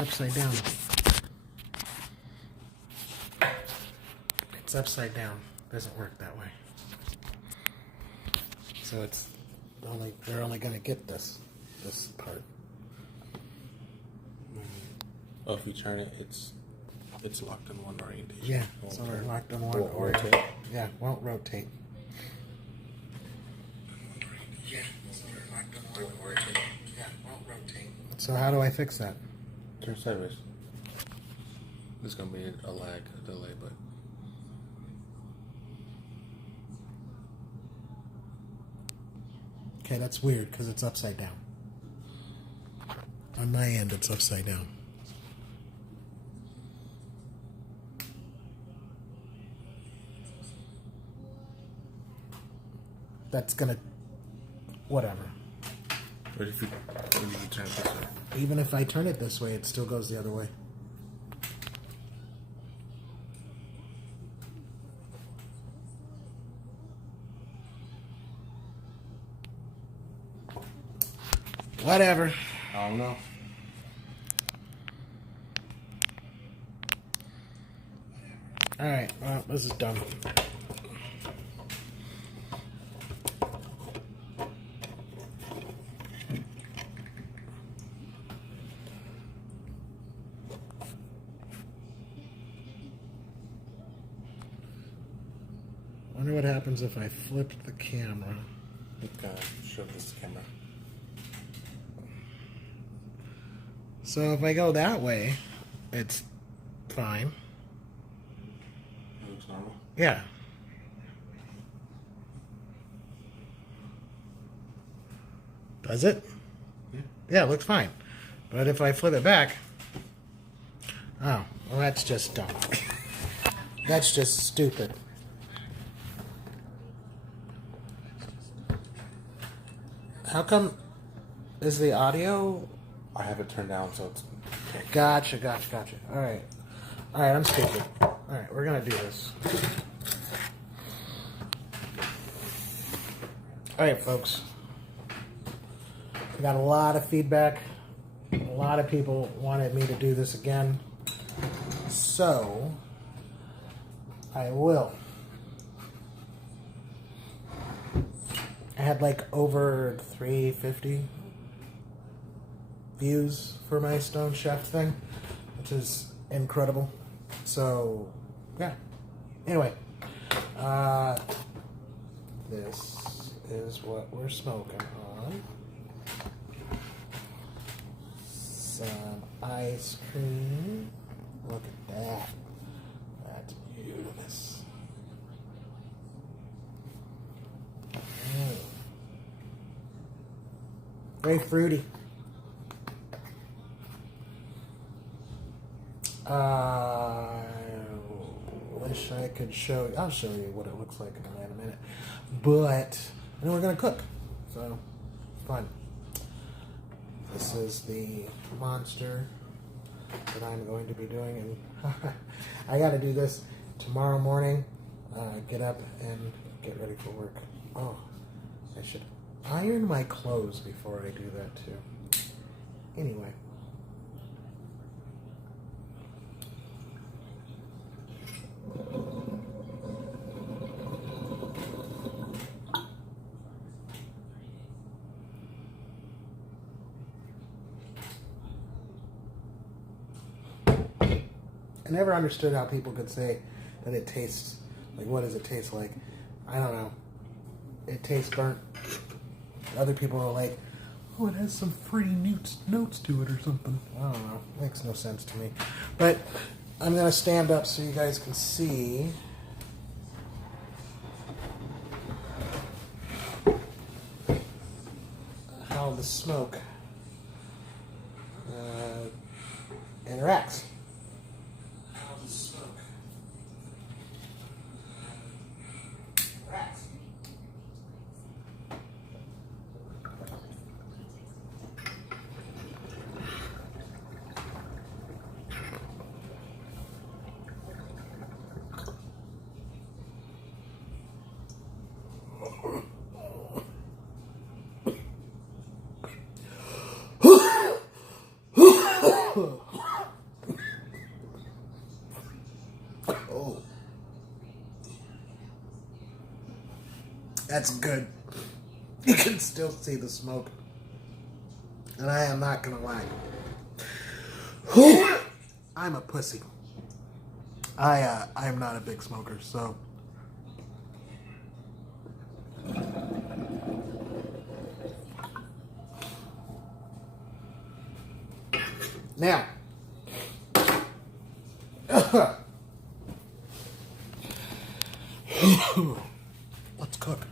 upside down. It's upside down. Doesn't work that way. So it's only, they're only going to get this part. Oh, if you turn it, it's locked in one orientation. Yeah, so we're locked in one rotate. Yeah, won't rotate. So how do I fix that? Turn sideways. There's gonna be a lag, a delay, but okay, that's weird because it's upside down. On my end, it's upside down. That's gonna, whatever. what if you turn it this way? Even if I turn it this way, it still goes the other way. Whatever. I don't know. Alright, well, this is done. I wonder what happens if I flipped the camera. Okay, show this camera. So if I go that way, it's fine. It looks normal. Yeah. Does it? Yeah. Yeah, it looks fine. But if I flip it back, oh, well, that's just dumb. That's just stupid. How come is the audio? I have it turned down, so it's. Gotcha. All right, I'm stupid. All right, we're gonna do this. All right, folks. We got a lot of feedback. A lot of people wanted me to do this again, so I will. I had like over 350 views for my Stone Chef thing, which is incredible. So, yeah. Anyway, this is what we're smoking on. Some ice cream. Look at that. That's beautiful. Very fruity. I wish I could show you. I'll show you what it looks like in a minute. But then we're going to cook. So, fun. This is the monster that I'm going to be doing. And I got to do this tomorrow morning. Get up and get ready for work. Oh, I should iron my clothes before I do that too. Anyway. I never understood how people could say that it tastes like, what does it taste like? I don't know. It tastes burnt. Other people are like, oh, it has some fruity notes to it or something. I don't know. Makes no sense to me. But I'm going to stand up so you guys can see. How the smoke interacts. That's good. You can still see the smoke. And I am not gonna lie. I'm a pussy. I am not a big smoker, so now let's cook.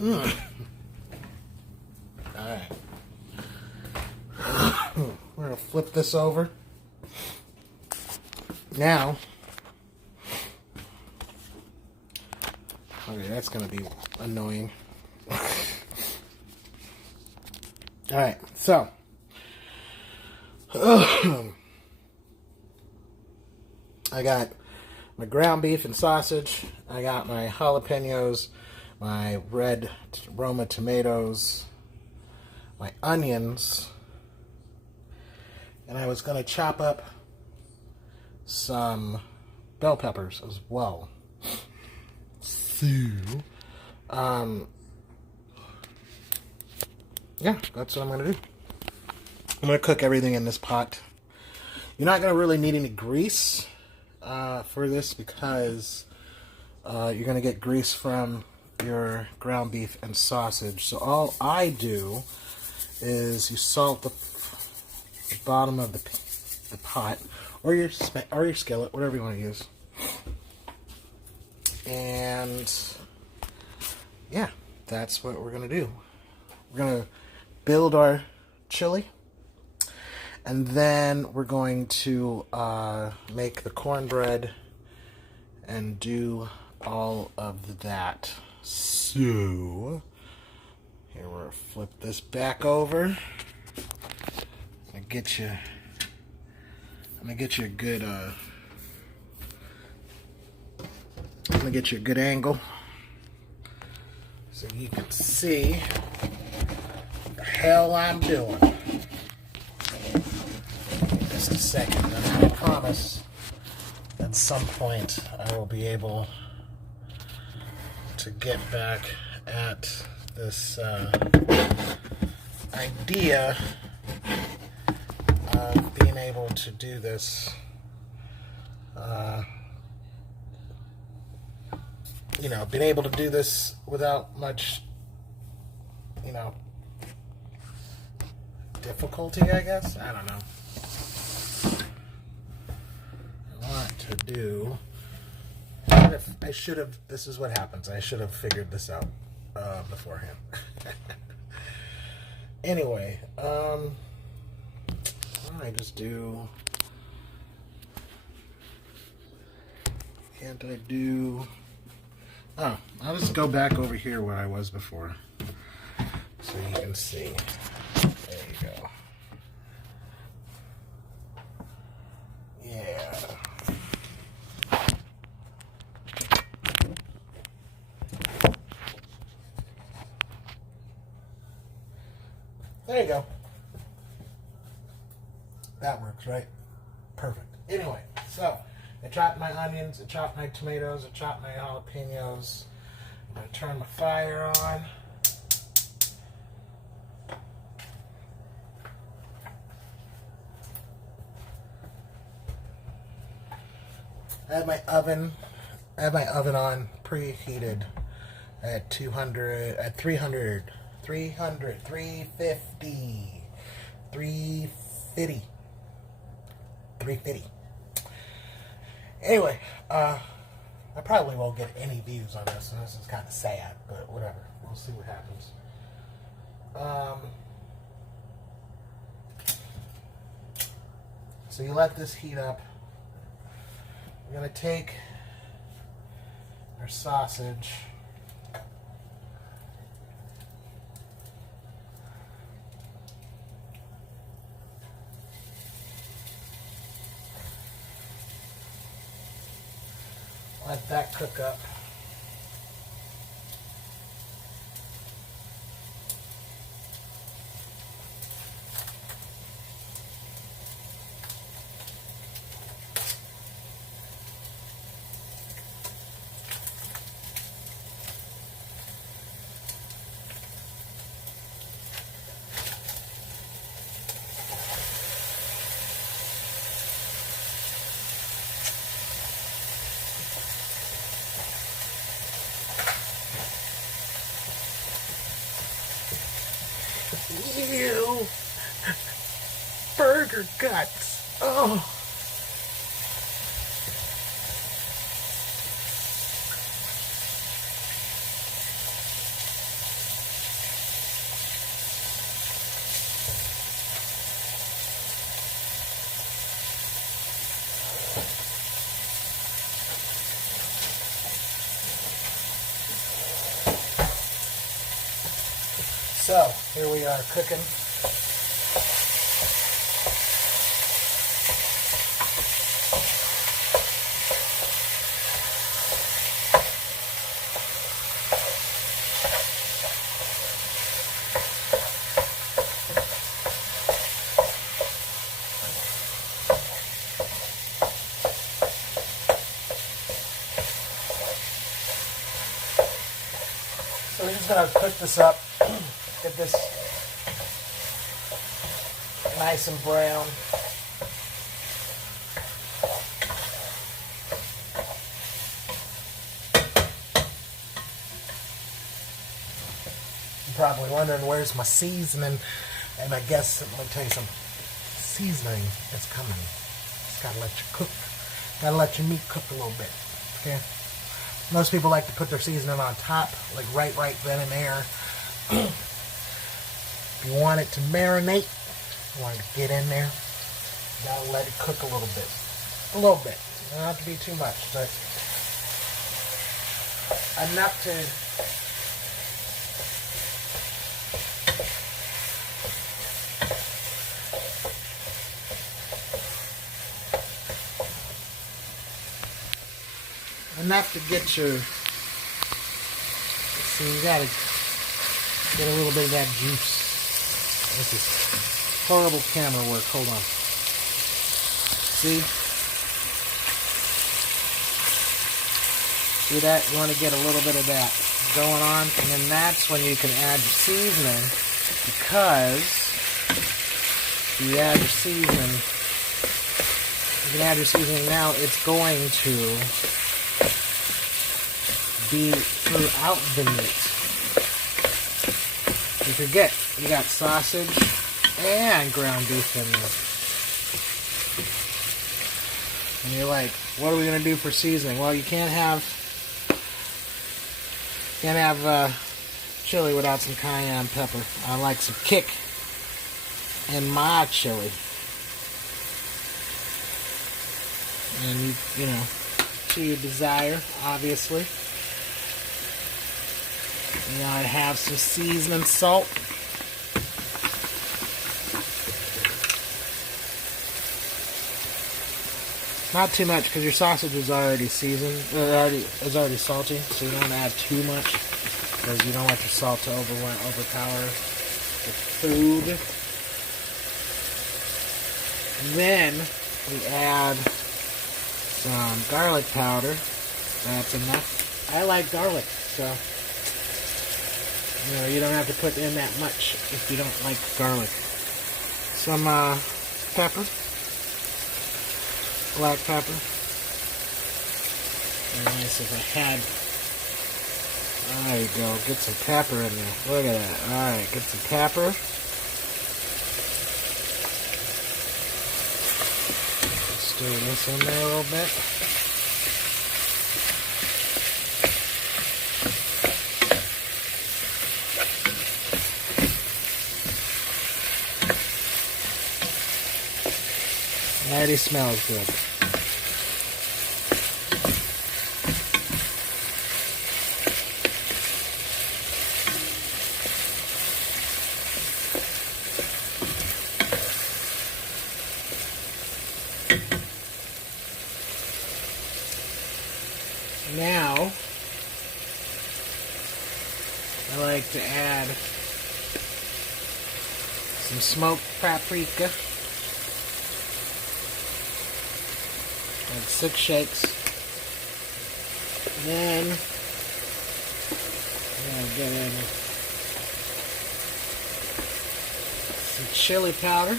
All right. We're gonna flip this over. Now, okay, that's gonna be annoying. All right, so I got my ground beef and sausage. I got my jalapenos, my red Roma tomatoes, my onions, and I was gonna chop up some bell peppers as well. So, yeah, that's what I'm gonna do. I'm gonna cook everything in this pot. You're not gonna really need any grease for this because you're gonna get grease from your ground beef and sausage. So all I do is you salt the bottom of the pot or your skillet, whatever you want to use. And yeah, that's what we're gonna do. We're gonna build our chili, and then we're going to make the cornbread and do all of that. So here, we'll flip this back over. I'm gonna get you a good angle so you can see what the hell I'm doing. Just a second, and I promise at some point I will be able to get back at this idea of being able to do this, being able to do this without much, difficulty, I guess. I don't know. I want to do. I should have. This is what happens. I should have figured this out beforehand. Anyway, why don't I just do? Can't I do? Oh, I'll just go back over here where I was before, so you can see. There you go. Yeah. There you go. That works, right? Perfect. Anyway, so I chopped my onions, I chopped my tomatoes, I chopped my jalapenos. I'm going to turn my fire on. I have my oven on preheated at 350. 350. Anyway, I probably won't get any views on this, and this is kind of sad, but whatever. We'll see what happens. So you let this heat up. We're going to take our sausage. Let that cook up. guts. Oh. So, here we are cooking. So we're just going to cook this up. Get this nice and brown. You're probably wondering where's my seasoning, and I guess let me tell you something. Seasoning is coming. Just gotta let you cook. Gotta let your meat cook a little bit. Okay. Most people like to put their seasoning on top, like right then and there. If you want it to marinate, you want it to get in there, you gotta let it cook a little bit. A little bit. It don't have to be too much, but enough to get your, see, you gotta get a little bit of that juice. This is horrible camera work. Hold on. See? See that? You want to get a little bit of that going on, and then that's when you can add your seasoning, because you add your seasoning, you can add your seasoning now, it's going to be throughout the meat. You forget, you got sausage and ground beef in there. And you're like, what are we going to do for seasoning? Well, you can't have chili without some cayenne pepper. I like some kick in my chili. And you know, to your desire, obviously. You know, I have some seasoning salt. Not too much, because your sausage is already seasoned, is already salty, so you don't want to add too much, because you don't want your salt to overpower the food. Then we add some garlic powder. That's enough. I like garlic, so you know, you don't have to put in that much if you don't like garlic. Some pepper. Black pepper. Very nice if I had. There you go. Get some pepper in there. Look at that. Alright, get some pepper. Stir this in there a little bit. It already smells good. Now, I like to add some smoked paprika. And 6 shakes. Then I'm gonna get in some chili powder.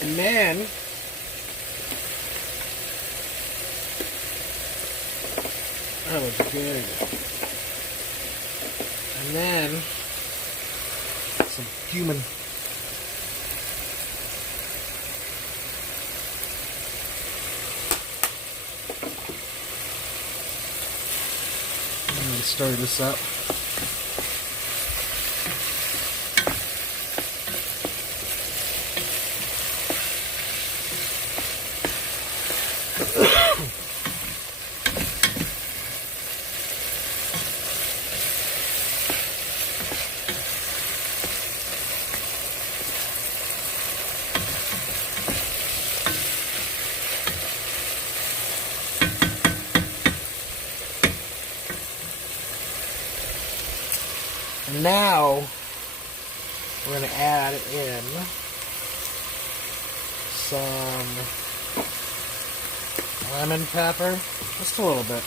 And then That was good. And then some cumin. And then stir this up. Now we're going to add in some lemon pepper, just a little bit.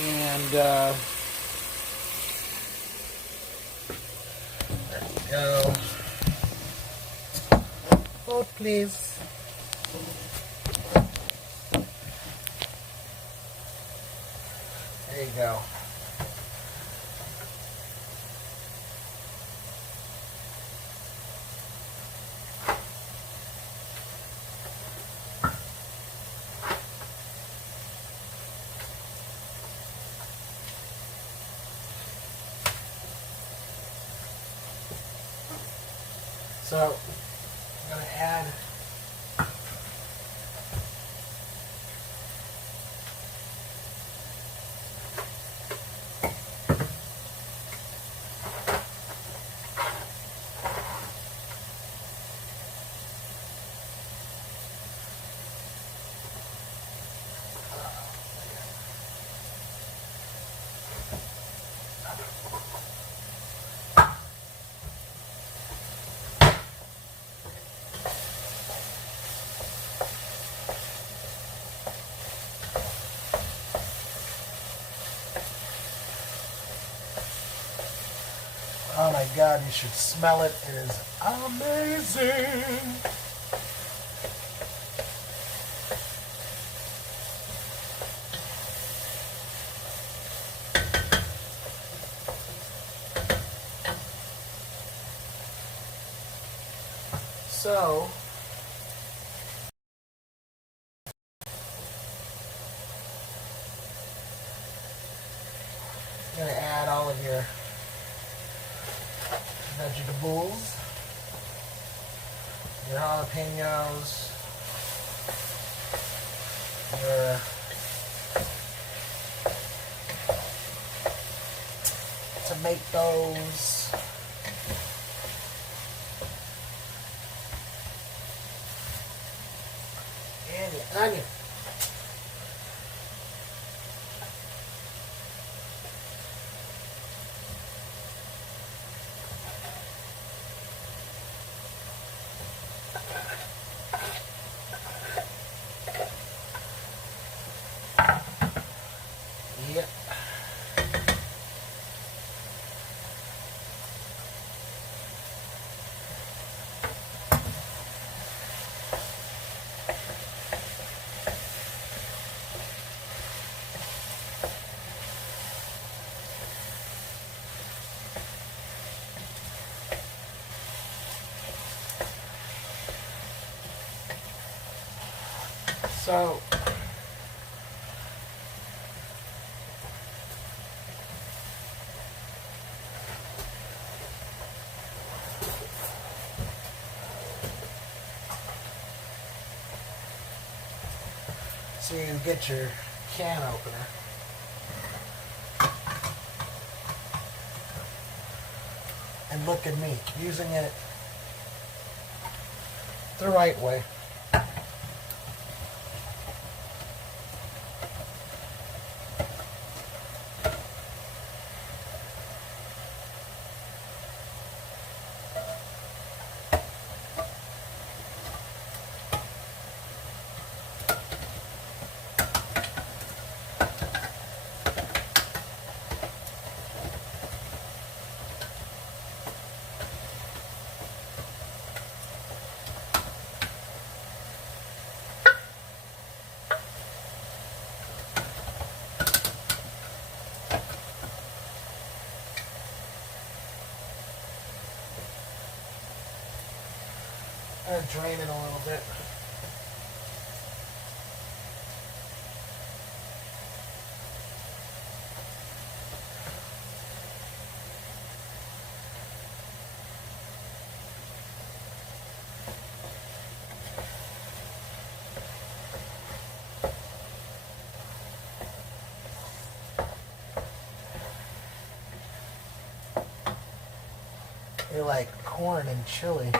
And there we go. Oh, please. There you go. So, I'm going to add oh my God, you should smell it. It is amazing. So, you're going to add all of your vegetables, your jalapenos, your tomatoes, and your onion. Yep. So, you get your can opener. And look at me, using it the right way. I'm going to drain it a little bit. They like corn and chili.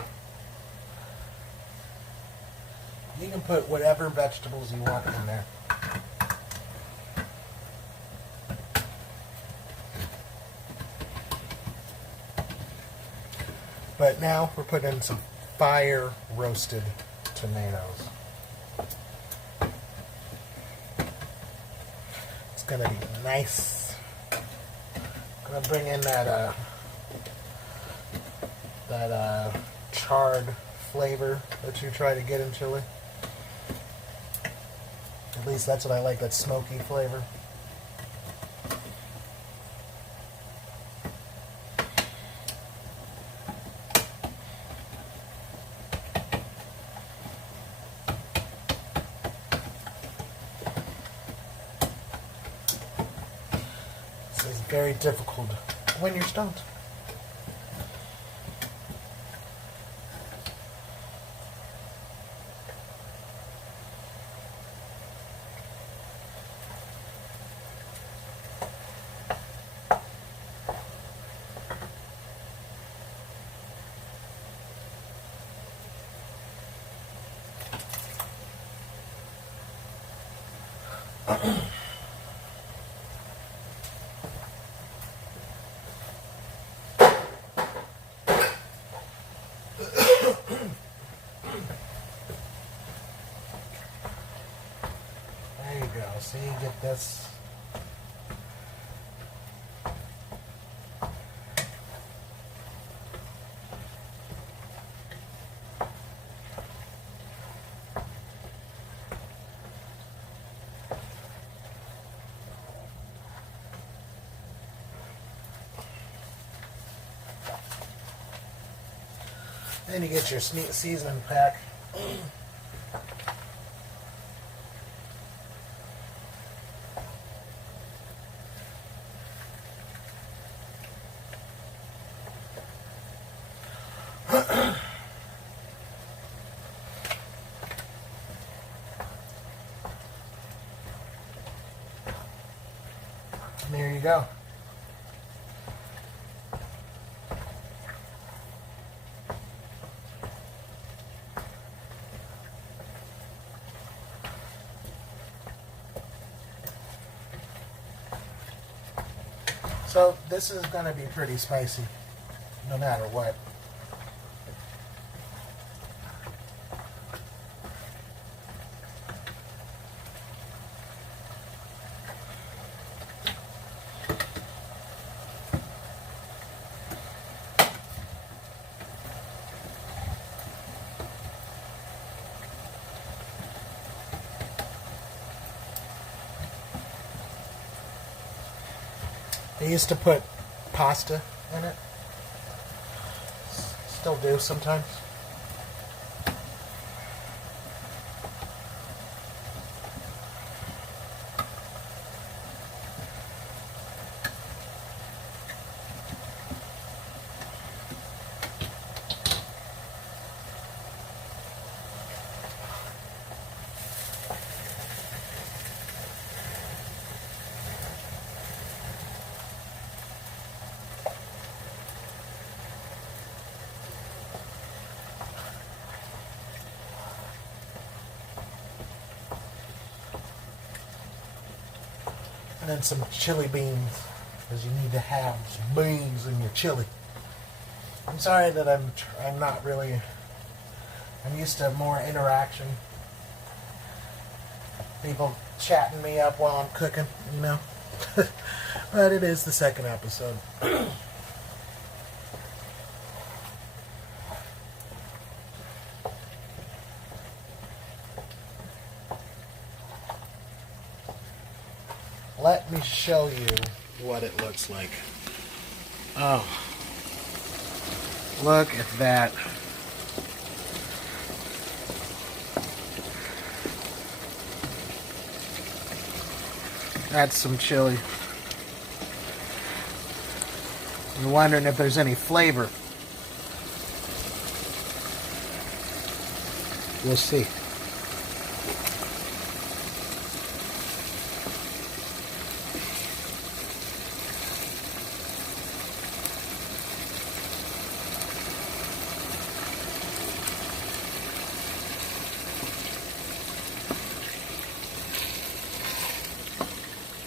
You can put whatever vegetables you want in there. But now we're putting in some fire roasted tomatoes. It's gonna be nice. I'm gonna bring in that charred flavor that you try to get in chili. At least that's what I like, that smoky flavor. This is very difficult when you're stoned. There you go. See, you get this. Then you get your seasoning pack. And there you go. So this is going to be pretty spicy, no matter what. I used to put pasta in it. Still do sometimes. And then some chili beans, because you need to have some beans in your chili. I'm sorry that I'm not really. I'm used to more interaction. People chatting me up while I'm cooking, you know. But it is the second episode. Let me show you what it looks like. Oh, look at that. Add some chili. I'm wondering if there's any flavor. We'll see.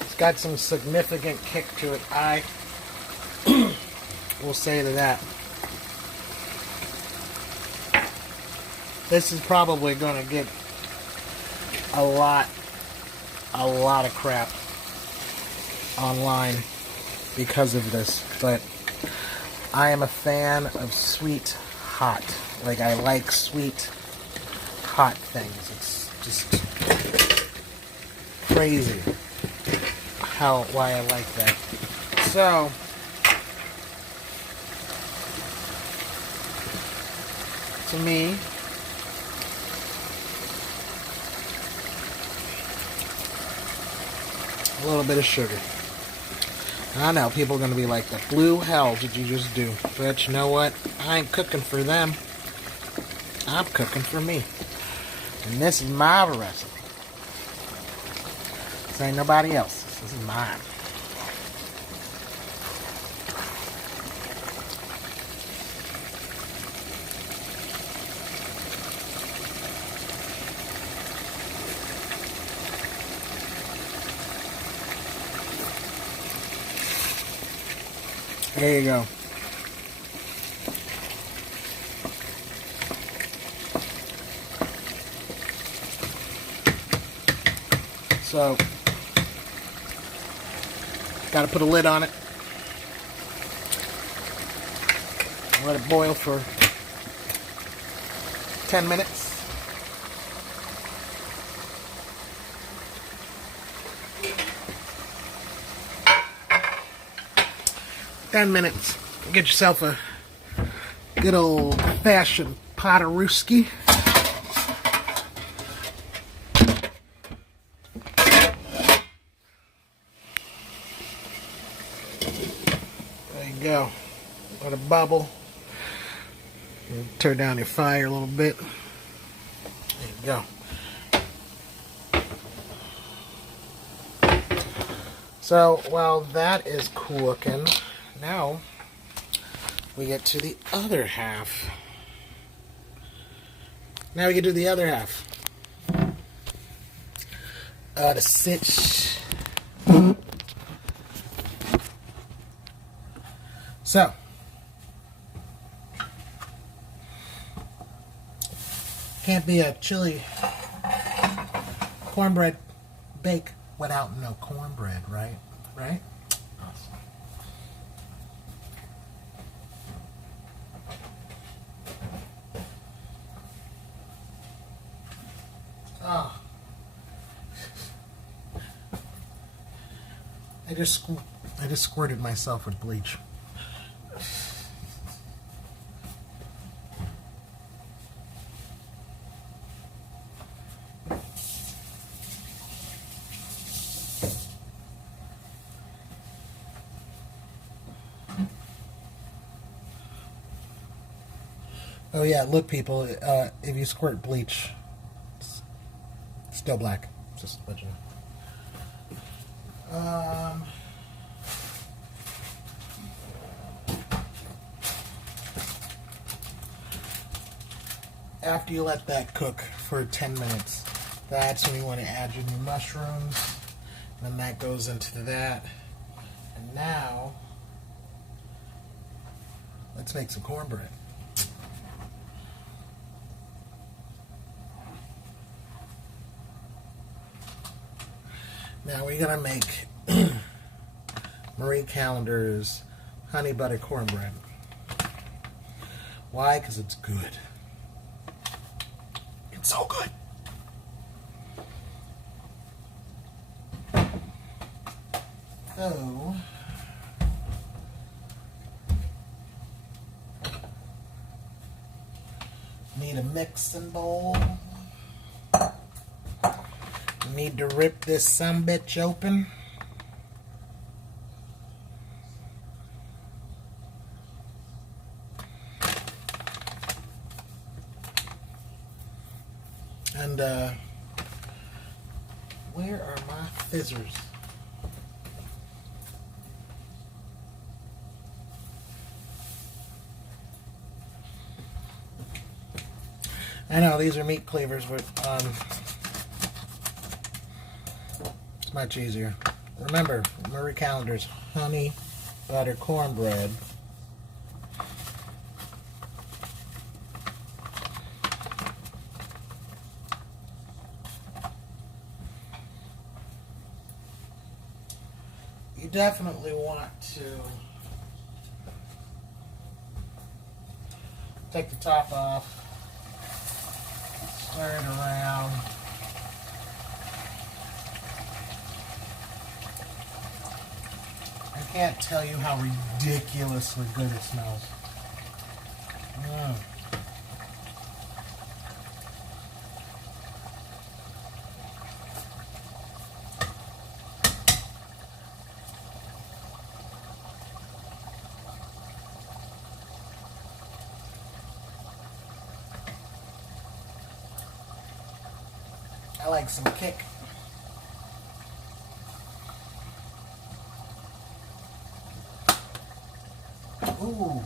It's got some significant kick to it. I will say to that. This is probably going to get a lot of crap online because of this, but I am a fan of sweet hot. Like, I like sweet hot things. It's just crazy why I like that. So to me, a little bit of sugar. I know people are going to be like, the blue hell did you just do? But you know what? I ain't cooking for them. I'm cooking for me. And this is my recipe. This ain't nobody else's. This is mine. There you go. So, got to put a lid on it. Let it boil for 10 minutes. Get yourself a good old fashioned Potterooski. There you go. Let it bubble. Turn down your fire a little bit. There you go. So while that is cooking, now we get to the other half. Now we can do the other half. The sitch. So, can't be a chili cornbread bake without no cornbread, right? Right? Awesome. Oh. I just squirted myself with bleach. Oh yeah, look people, if you squirt bleach, it's still black. Just to let you know. After you let that cook for 10 minutes, that's when you want to add your new mushrooms. And then that goes into that. And now, let's make some cornbread. Now we're going to make Marie Callender's honey butter cornbread. Why? Because it's good. It's so good. So, need a mixing bowl. Need to rip this sumbitch open. And where are my fizzers? I know these are meat cleavers, but it's much easier. Remember, Marie Callender's honey butter cornbread. You definitely want to take the top off, stir it around. I can't tell you how ridiculously good it smells. Mm. I like some kick. Ooh.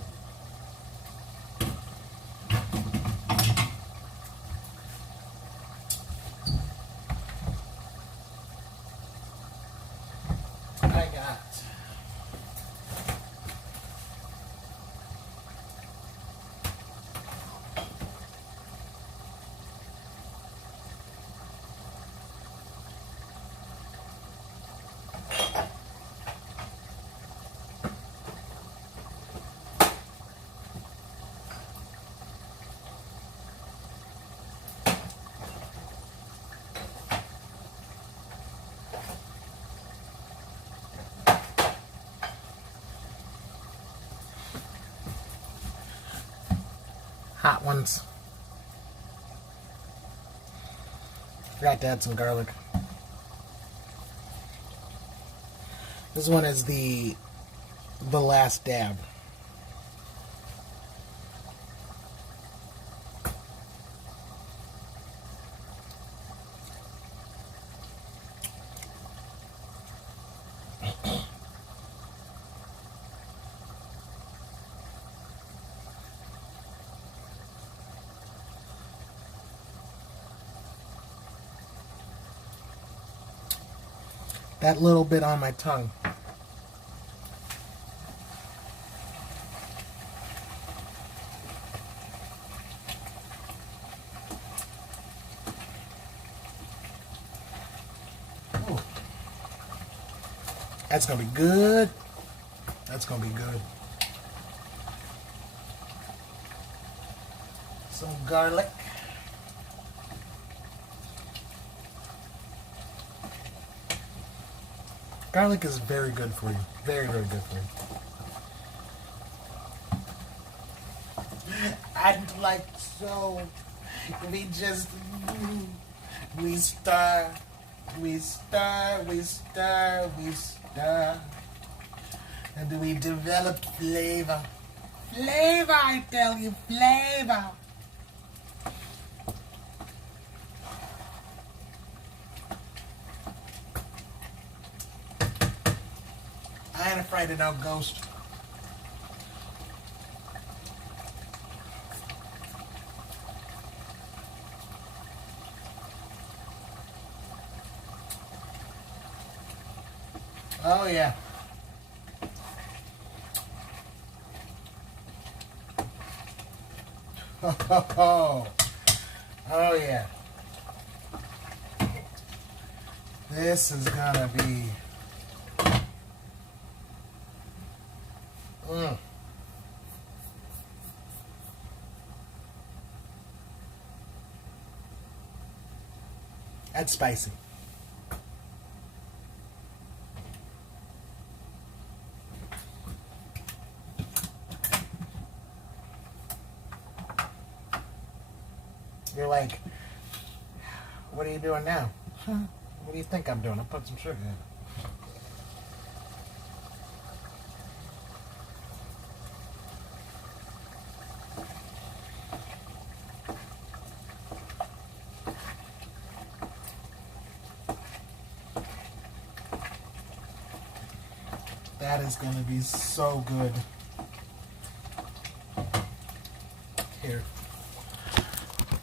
I got hot ones. Forgot to add some garlic. This one is the last dab. That little bit on my tongue. Ooh. That's gonna be good. That's gonna be good. Some garlic. Garlic is very good for you. Very, very good for you. And like so, we just, we stir, we stir, we stir, we stir. And we develop flavor. Flavor, I tell you, flavor. I ain't afraid of no ghost. Oh yeah. Oh yeah. This is gonna be That's spicy. You're like, what are you doing now? What do you think I'm doing? I put some sugar in it. that is going to be so good. Here.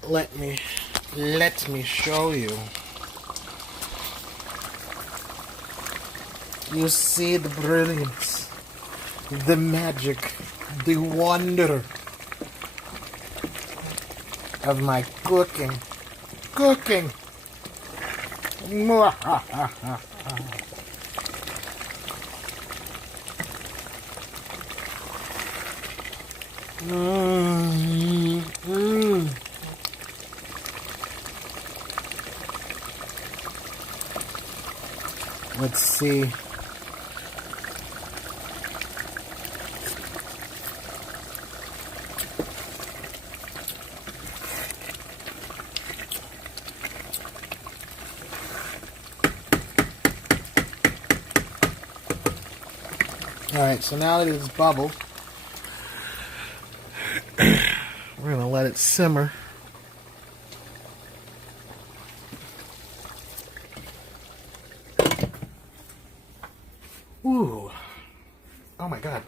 Let me show you. You see the brilliance, the magic, the wonder of my cooking. Cooking! Let's see. Alright, so now that it's bubbled, we're going to let it simmer. Ooh. Oh my god.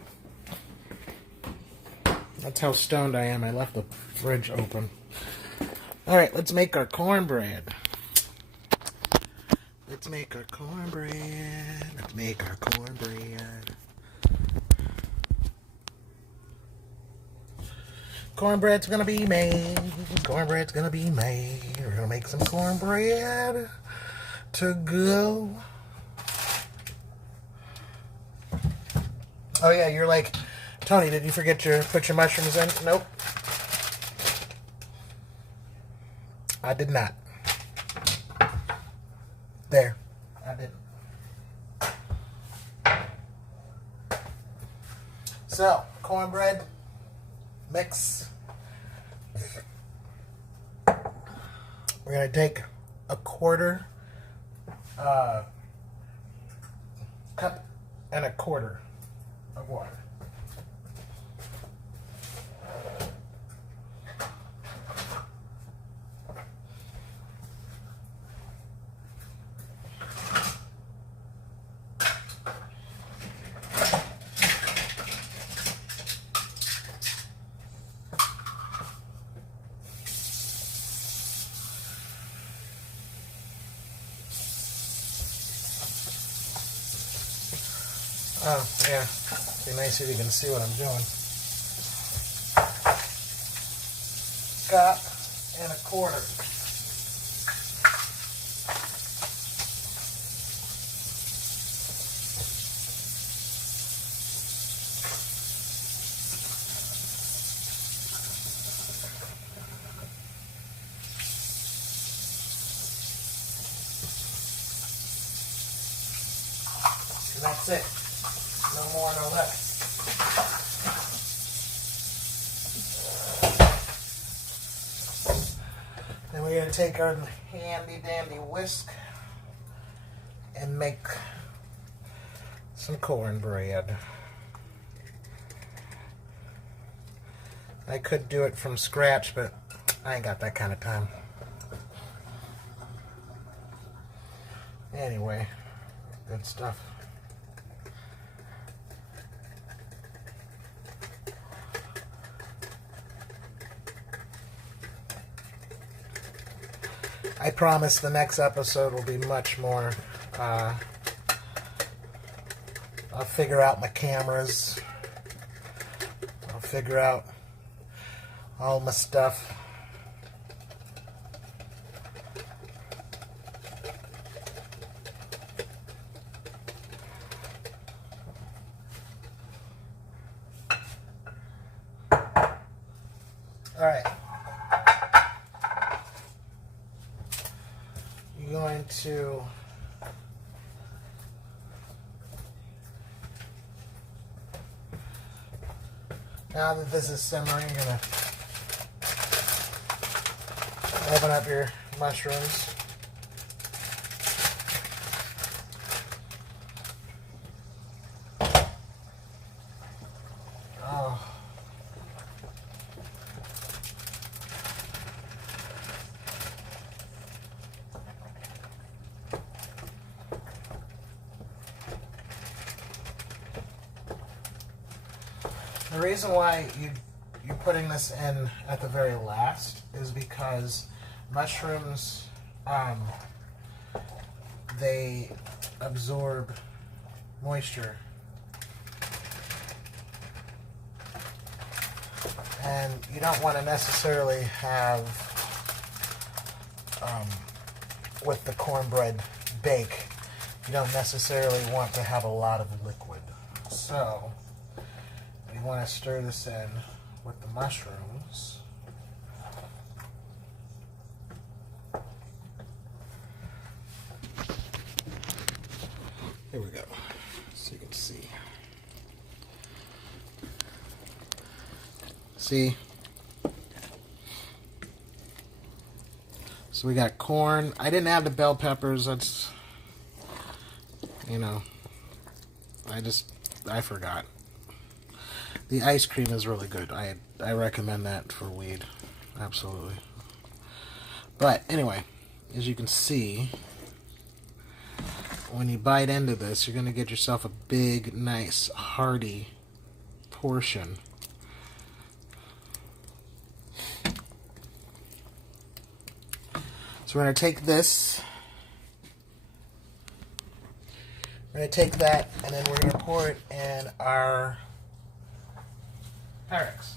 That's how stoned I am. I left the fridge open. Alright, let's make our cornbread. Let's make our cornbread. Let's make our cornbread. Cornbread's gonna be made. Cornbread's gonna be made. We're gonna make some cornbread to go. Oh yeah, you're like, Tony, did you forget put your mushrooms in? Nope. I did not. There. I didn't. So, cornbread mix. We're going to take a quarter cup and a quarter of water. Oh, yeah. Be nice if you can see what I'm doing. Cup and a quarter. And that's it. No more, no less. Then we're going to take our handy dandy whisk and make some cornbread. I could do it from scratch, but I ain't got that kind of time. Anyway, good stuff. I promise the next episode will be much more, I'll figure out my cameras, I'll figure out all my stuff. Alright. You're going to now that this is simmering, you're going to open up your mushrooms. Oh. The reason why you're putting this in at the very last is because mushrooms, they absorb moisture. And you don't want to necessarily have, with the cornbread bake, you don't necessarily want to have a lot of liquid. So, you want to stir this in with the mushrooms. Here we go, so you can see. See? So we got corn. I didn't add the bell peppers. That's, you know, I forgot. The ice cream is really good. I recommend that for weed. Absolutely. But anyway, as you can see, when you bite into this, you're going to get yourself a big, nice, hearty portion. So we're going to take this, we're going to take that, and then we're going to pour it in our Pyrex.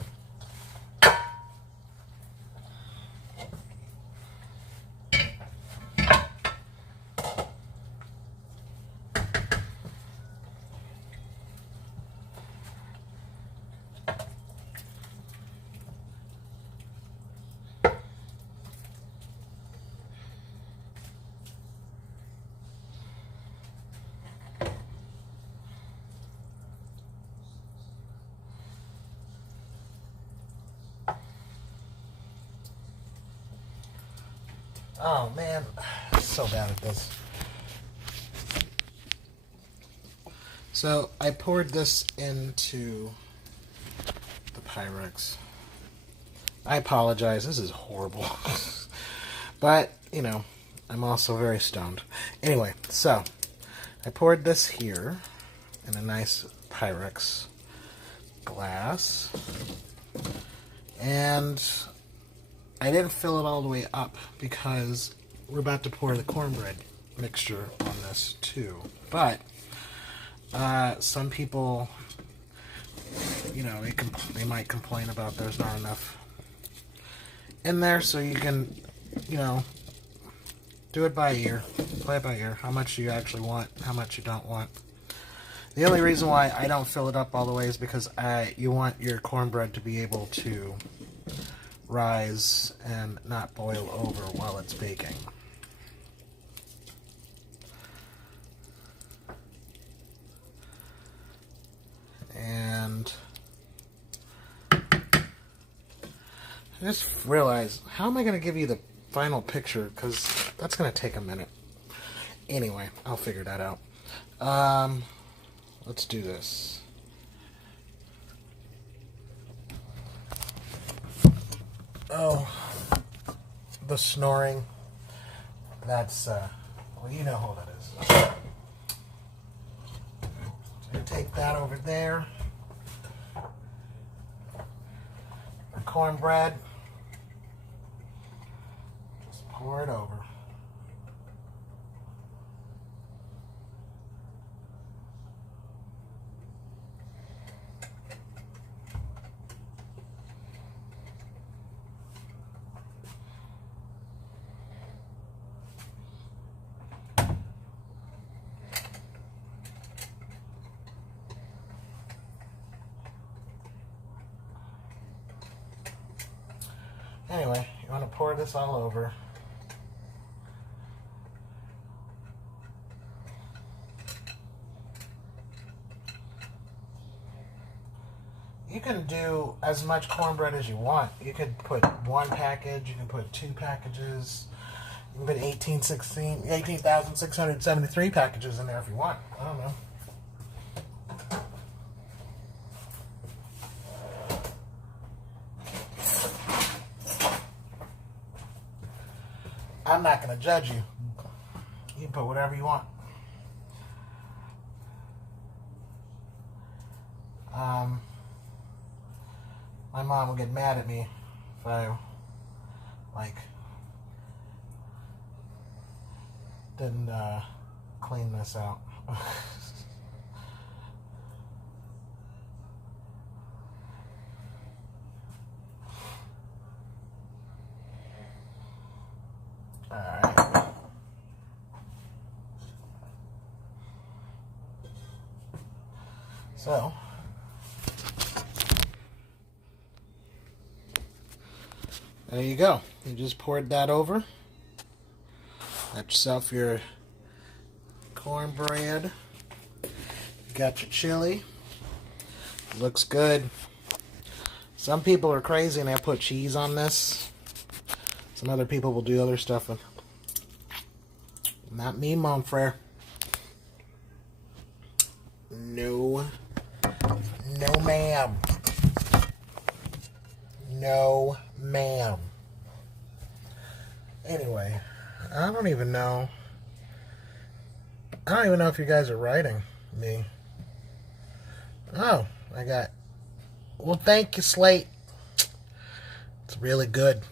Oh man, I'm so bad at this. So I poured this into the Pyrex. I apologize, this is horrible. But, you know, I'm also very stoned. Anyway, so I poured this here in a nice Pyrex glass. And I didn't fill it all the way up because we're about to pour the cornbread mixture on this too. But some people, you know, they might complain about there's not enough in there, so you can, you know, do it by ear, play it by ear, how much you actually want, how much you don't want. The only reason why I don't fill it up all the way is because you want your cornbread to be able to rise and not boil over while it's baking. And I just realized, how am I going to give you the final picture? Because that's going to take a minute. Anyway, I'll figure that out. Let's do this. Oh, the snoring. That's, well, you know who that is. So you take that over there. The cornbread. Just pour it over. Anyway, you want to pour this all over. You can do as much cornbread as you want. You could put one package, you can put two packages, you can put 18,673 packages in there if you want. I don't know. I'm not going to judge you. You can put whatever you want. My mom will get mad at me if I, didn't clean this out. Alright. So, there you go. You just poured that over. Got yourself your cornbread. Got your chili. Looks good. Some people are crazy and they put cheese on this. Some other people will do other stuff. Not me, mon frere. No. No, ma'am. No, ma'am. Anyway, I don't even know if you guys are writing me. Oh, I got... Well, thank you, Slate. It's really good.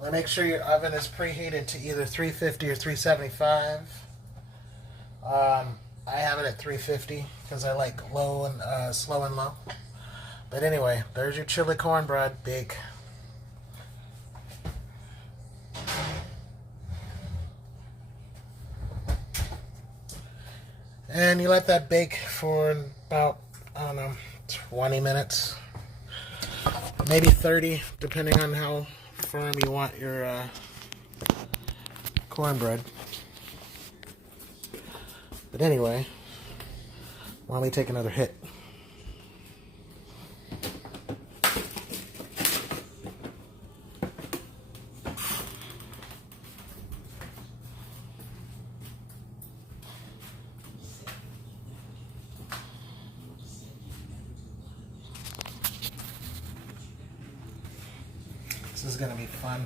Well, make sure your oven is preheated to either 350 or 375. I have it at 350 because I like slow and low. But anyway, there's your chili cornbread. Big. And you let that bake for about, I don't know, 20 minutes. Maybe 30, depending on how firm you want your cornbread. But anyway, why don't we take another hit? This is going to be fun.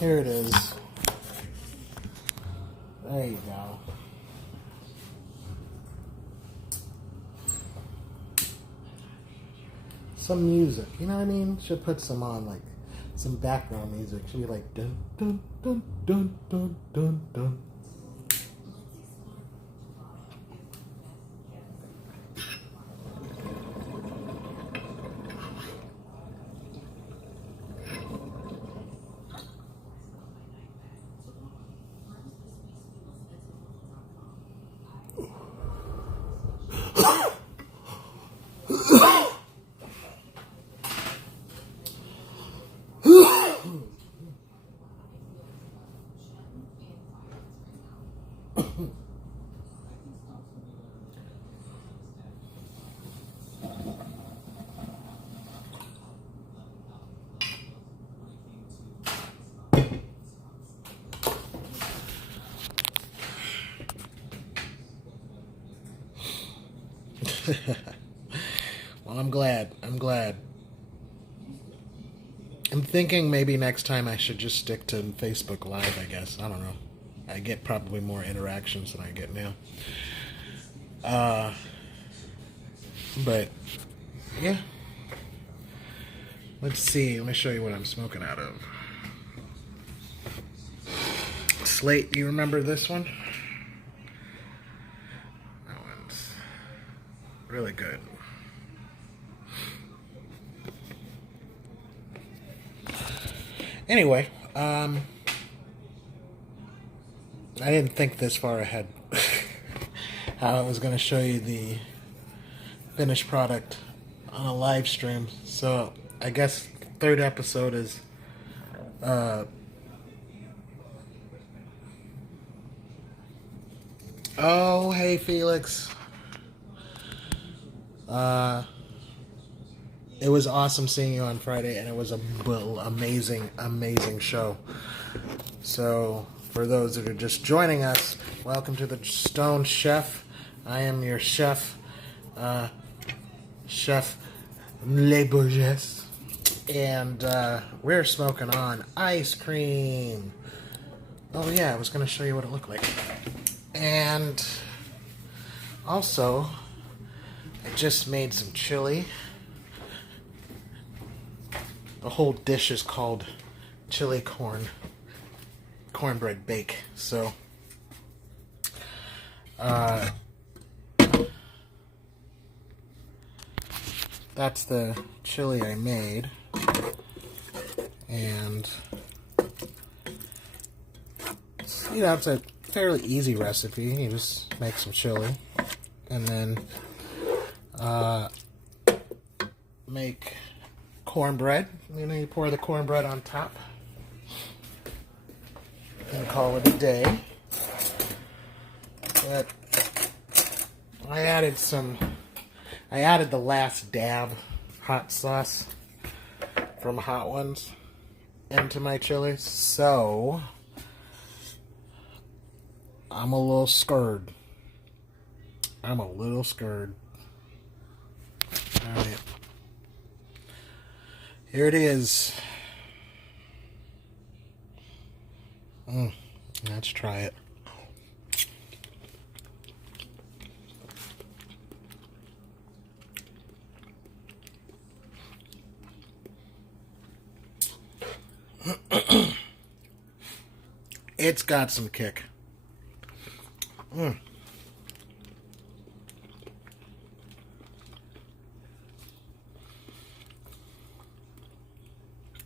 Here it is. There you go. Some music, you know what I mean? Should put some on, like some background music. Should be like dun dun dun dun dun dun dun. Well, I'm glad. I'm thinking maybe next time I should just stick to Facebook Live, I guess. I don't know. I get probably more interactions than I get now. But, yeah. Let's see. Let me show you what I'm smoking out of. Slate, do you remember this one? That one's really good. Anyway, I didn't think this far ahead how I was going to show you the finished product on a live stream. So I guess third episode is oh, hey Felix. It was awesome seeing you on Friday, and it was an amazing show. So, for those that are just joining us, welcome to the Stone Chef. I am your chef, Chef Le Bourges. And we're smoking on ice cream. Oh yeah, I was going to show you what it looked like. And also, I just made some chili. The whole dish is called chili cornbread bake. So, that's the chili I made. And, you know, it's a fairly easy recipe. You just make some chili. And then, make cornbread. You know, you pour the cornbread on top. And call it a day. But I added the last dab hot sauce from Hot Ones into my chilies, so I'm a little scared. Alright. Here it is. Let's try it. It's got some kick. You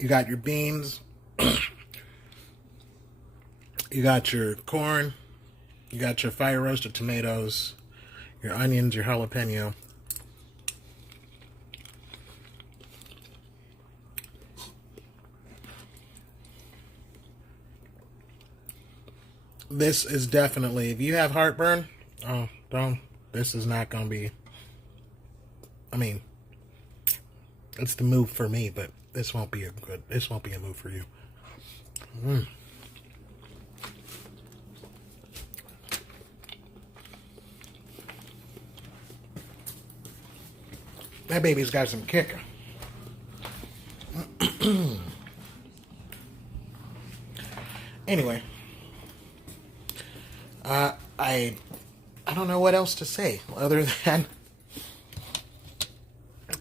got your beans. You got your corn. You got your fire roasted tomatoes, your onions, your jalapeno. This is definitely, if you have heartburn, this is not going to be, I mean, it's the move for me, but this won't be a move for you. That baby's got some kick. Anyway, I don't know what else to say other than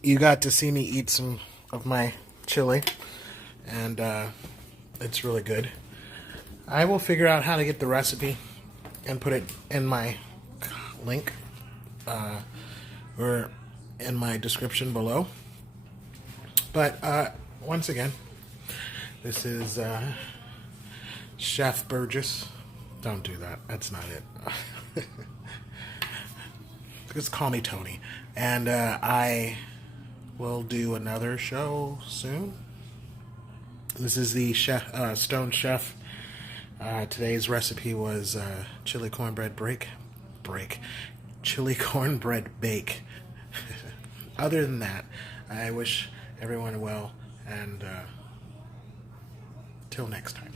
you got to see me eat some of my chili, and it's really good. I will figure out how to get the recipe and put it in my link or in my description below. But once again, this is Chef Burgess. Don't do that. That's not it. Just call me Tony. And I will do another show soon. This is the Stone Chef. Today's recipe was chili cornbread chili cornbread bake. Other than that, I wish everyone well, and till next time.